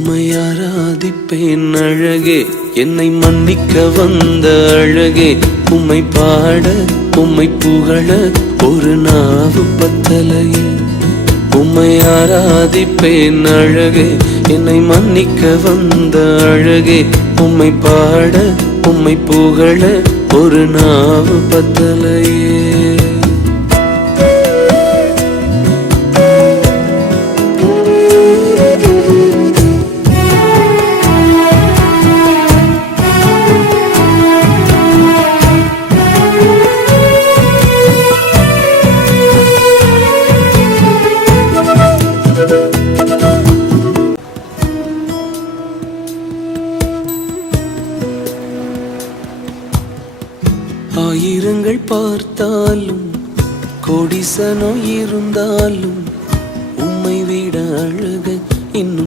உம்மை ஆராதிப்பேன் அழகே, என்னை மன்னிக்க வந்த அழகே. உம்மை பாட உம்மை புகழ ஒரு நாவு பத்தலையே. உம்மை ஆராதிப்பேன் அழகே, என்னை மன்னிக்க வந்த அழகே. உம்மை பாட உம்மை புகழ ஒரு நாவு பத்தலையே. ஆயிரங்கள் பார்த்தாலும் கோடிசனோ இருந்தாலும்